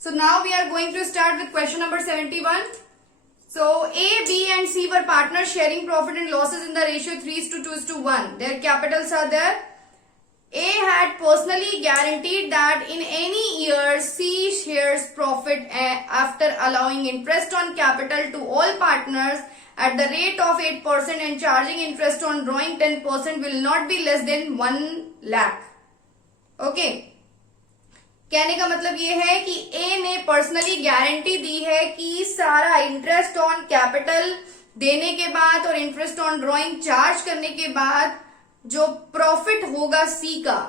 So now we are going to start with question number 71. So A, B and C were partners sharing profit and losses in the ratio 3:2:1. Their capitals are there. A had personally guaranteed that in any year C shares profit after allowing interest on capital to all partners at the rate of 8% and charging interest on drawing 10% will not be less than 1 lakh. Okay. कहने का मतलब ये है कि ए ने personally guarantee दी है कि सारा इंटरेस्ट ऑन कैपिटल देने के बाद और इंटरेस्ट ऑन ड्रॉइंग चार्ज करने के बाद जो प्रॉफिट होगा सी का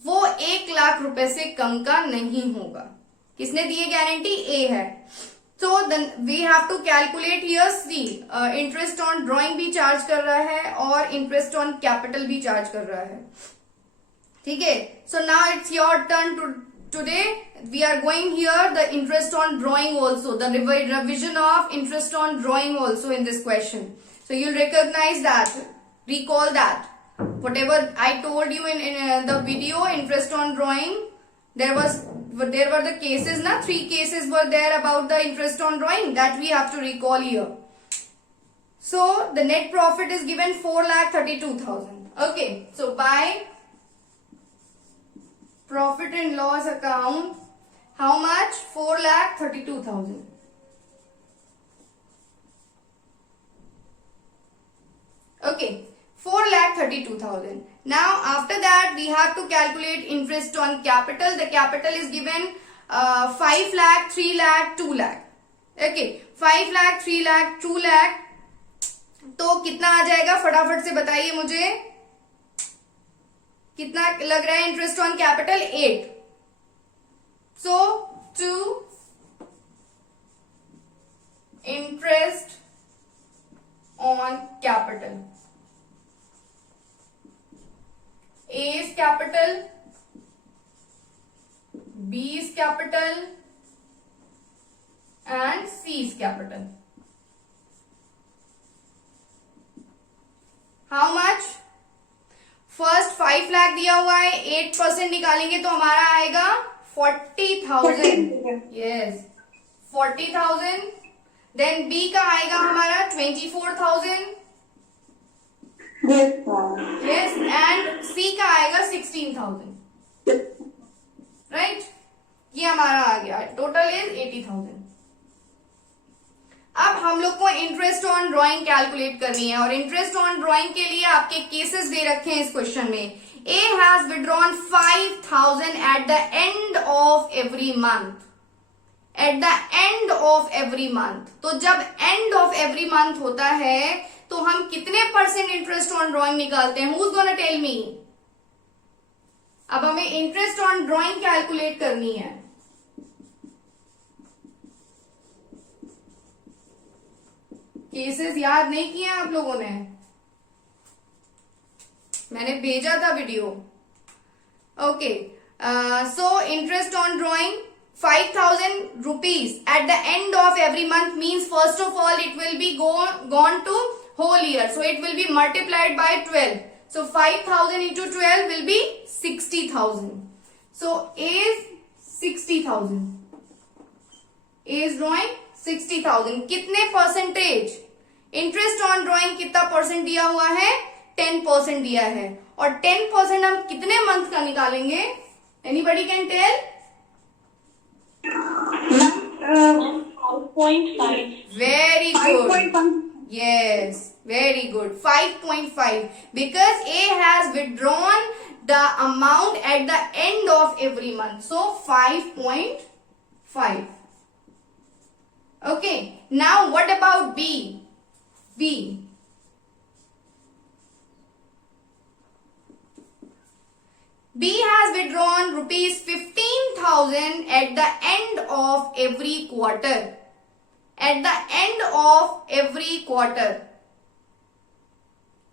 वो 1 लाख रुपए से कम का नहीं होगा. किसने दी है गारंटी? ए है. So then we have to calculate here C. Interest on drawing भी चार्ज कर रहा है और इंटरेस्ट ऑन कैपिटल भी चार्ज कर रहा है. ठीक है. So now it's your turn to today. We are going here the interest on drawing also, the revision of interest on drawing also in this question. So you recognise that, recall that whatever I told you in the video interest on drawing, there were the cases na, 3 cases were there about the interest on drawing that we have to recall here. So the net profit is given 4,32,000. Okay, so by profit and loss account, how much? 4,32,000. Okay, 4,32,000. Now after that we have to calculate interest on capital. The capital is given 5 lakh, 3 lakh, 2 lakh. Okay, 5 lakh, 3 lakh, 2 lakh. तो कितना आ जाएगा फटाफट से बताइए मुझे. कितना लग रहा है interest on capital? 8. So to interest on capital, A is capital, B is capital and C is capital. How much? First 5 lakh दिया हुआ है, 8% निकालेंगे तो हमारा आएगा 40,000. यस, 40,000. देन बी का आएगा हमारा 24,000. यस, एंड सी का आएगा 16,000. राइट, ये हमारा आ गया. Total is 80,000. अब हम लोग को इंटरेस्ट ऑन ड्राइंग कैलकुलेट करनी है और इंटरेस्ट ऑन ड्राइंग के लिए आपके केसेस दे रखे हैं इस क्वेश्चन में. A has withdrawn 5,000 at the end of every month. At the end of every month. तो जब एंड ऑफ एवरी मंथ होता है तो हम कितने % इंटरेस्ट ऑन ड्राइंग निकालते हैं? Who is gonna tell me? अब हमें इंटरेस्ट ऑन ड्राइंग कैलकुलेट करनी है. केसेस याद नहीं किए आप लोगों ने? मैंने भेजा था video. Okay, so interest on drawing 5,000 rupees at the end of every month means first of all it will be gone to whole year, so it will be multiplied by 12. So 5,000 into 12 will be 60,000. So A is 60,000. A is drawing 60,000. कितने percentage? Interest on drawing कितना percent दिया हुआ है? 10% दिया है. और 10% हम कितने मंथ का निकालेंगे? Anybody can tell? 5.5. Very good. 5.5. Yes, very good. 5.5 because A has withdrawn the amount at the end of every month. So 5.5. Okay. Now what about B? B. B has withdrawn rupees 15,000 at the end of every quarter. At the end of every quarter.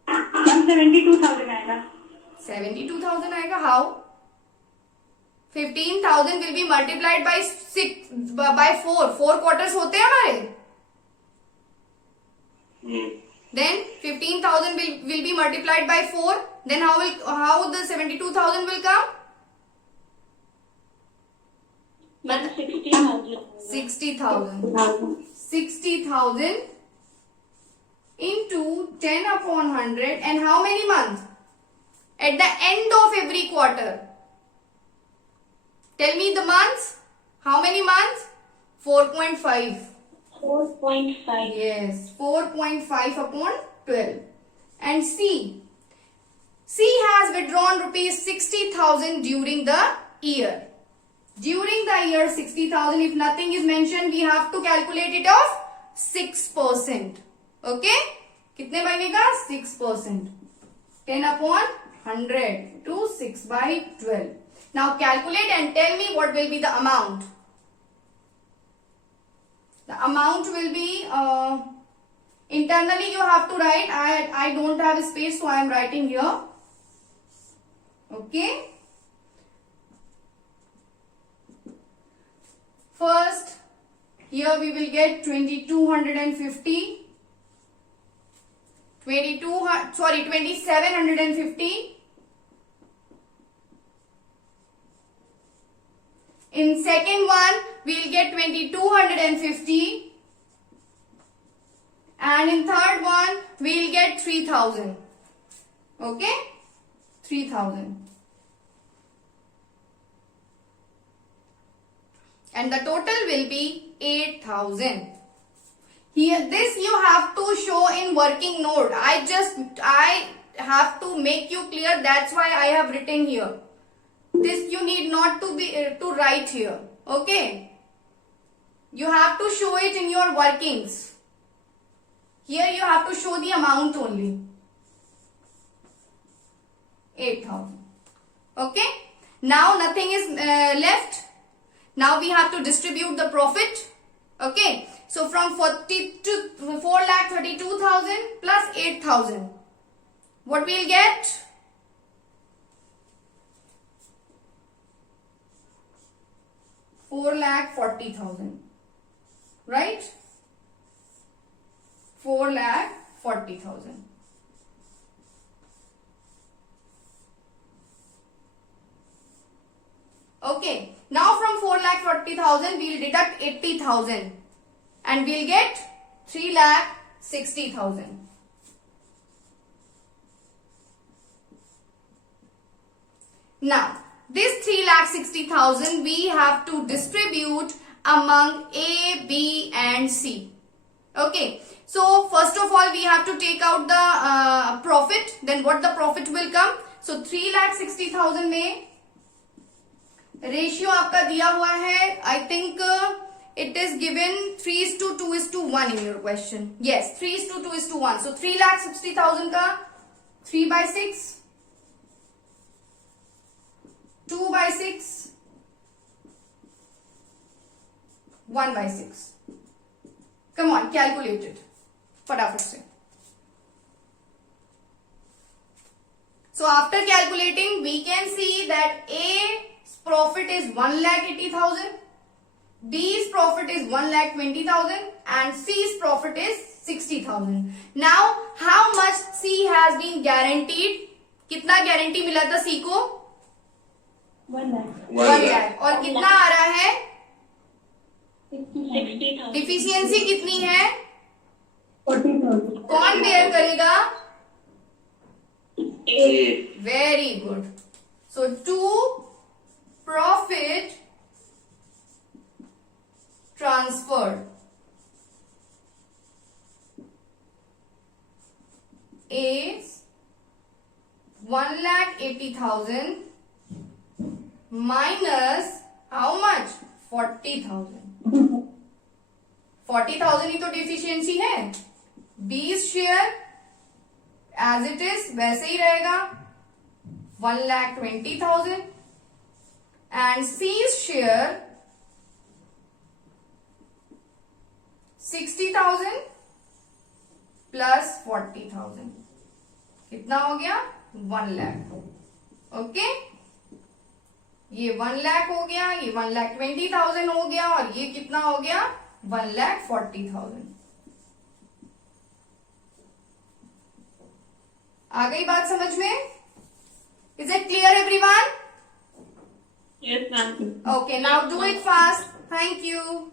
72,000 आएगा. 72,000 आएगा. How? 15,000 will be multiplied by 4. 4 quarters होते हैं हमारे. Then 15,000 will be multiplied by 4. Then how the 72,000 will come? Ma'am 60,000. 60,000. 60,000 into 10 upon 100 and how many months? At the end of every quarter. Tell me the months. How many months? 4.5. 4.5. Yes, 4.5 upon 12. And C. C has withdrawn rupees 60,000 during the year. During the year 60,000, if nothing is mentioned, we have to calculate it of 6%. Okay? कितने बनेगा? 6%. 10 upon 100 to 6 by 12. Now calculate and tell me what will be the amount. The amount will be internally you have to write. I don't have space, so I am writing here. Okay. First, here we will get 2,250. 2,750. In second one, we will get 2,250. And in third one, we will get 3,000. Okay? 3,000. And the total will be 8,000. Here, this you have to show in working note. I have to make you clear. That's why I have written here. This you need not to write here. Okay? You have to show it in your workings. Here you have to show the amount only. 8,000. Okay? Now nothing is left. Now we have to distribute the profit. Okay? So from 4,32,000 plus 8,000. What we'll get? 4,40,000. Right? 4,40,000. Okay. Now from 4,40,000 we'll deduct 80,000 and we'll get 3,60,000. Now this 3,60,000 we have to distribute among A, B and C. Okay. So first of all we have to take out the profit. Then what the profit will come? So 3,60,000 में ratio आपका दिया हुआ है. I think it is given 3:2:1 in your question. Yes, 3:2:1. So 3,60,000 का 3/6, 2/6, 1/6. Come on, calculate it. फटाफट से. So after calculating, we can see that A's profit is 1,80,000, B's profit is 1,20,000 and C's profit is 60,000. Now how much C has been guaranteed? कितना guarantee मिला था C को? 1 lakh. 1 lakh. और कितना आ रहा है? 60,000. डिफिशियंसी कितनी है? 40,000. कौन बेयर करेगा? A. Very good. So to profit transferred, is 1,80,000 minus how much? 40,000. 40,000 ही तो डिफिशियंसी है. B's share as it is वैसे ही रहेगा 1,20,000 एंड C's शेयर 60,000 प्लस 40,000. कितना हो गया? 1 लाख. ओके, ये 1 लाख हो गया, ये 1,20,000 हो गया और ये कितना हो गया? 1,40,000. आ गई बात समझ में? Is it clear everyone? Yes, ma'am. Okay, now do it fast. Thank you.